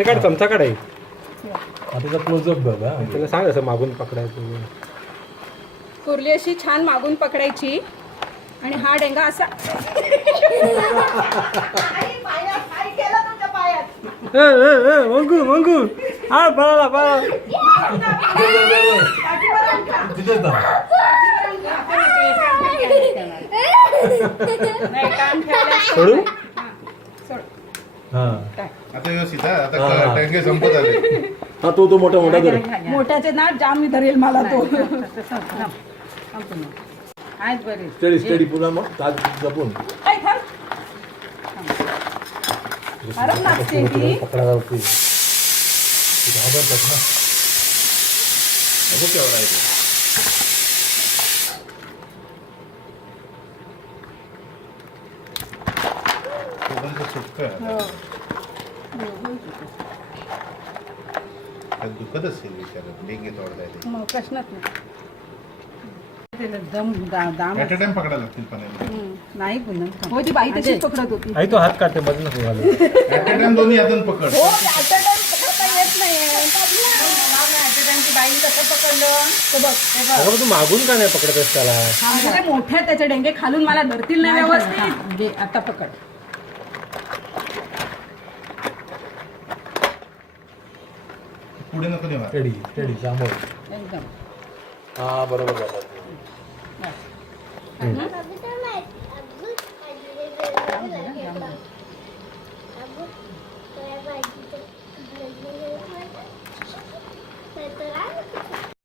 ते काढ चमचा काढाय आता क्लोजअप बघ हा. त्याला सांग असं मागून पकडायचं. कुर्ली अशी छान मागून पकडायची आणि हा डेंगा असा मंगू मंगू हा पळाला पळाला. तिथेच जा. सोडू हा आता व्यवस्थित हा. आता टँके संपत आले. हा तो मोठा मोठा कर. मोठ्याचे ना जाम धरेल मला तो. स्टडी स्टडी पुन्हा मग ताज जपून ऐ, थांब. अरे लागते ती. पकडायला होती. घाबरतात ना. बघू केवढा आहे तो. तोपर्यंत सुटतोय आता. त्यात दुखत असेल विचारात डेंगे तोडता येते. मग प्रश्नच नाही. ऍट अ टाइम पकडायला लागतील पाण्याला. नाही पुन्हा हो ती बाई तशीच पकडत होती. आई तो हात काढते मध्ये नको घालू. ऍट अ टाइम दोन्ही हातून पकड. हो आता पकडता येत नाही. बाई कसं पकडलं ते बघ हे बघ. अगं, तू मागून का नाही पकडतस त्याला? म्हणजे ते मोठे त्याचे डेंगे खालून मला धरतील नाही व्यवस्थित. घे आता पकड पुढे नको देवा. स्टडी स्टडी सांभाळ. एकदम हा बरोबर झालं.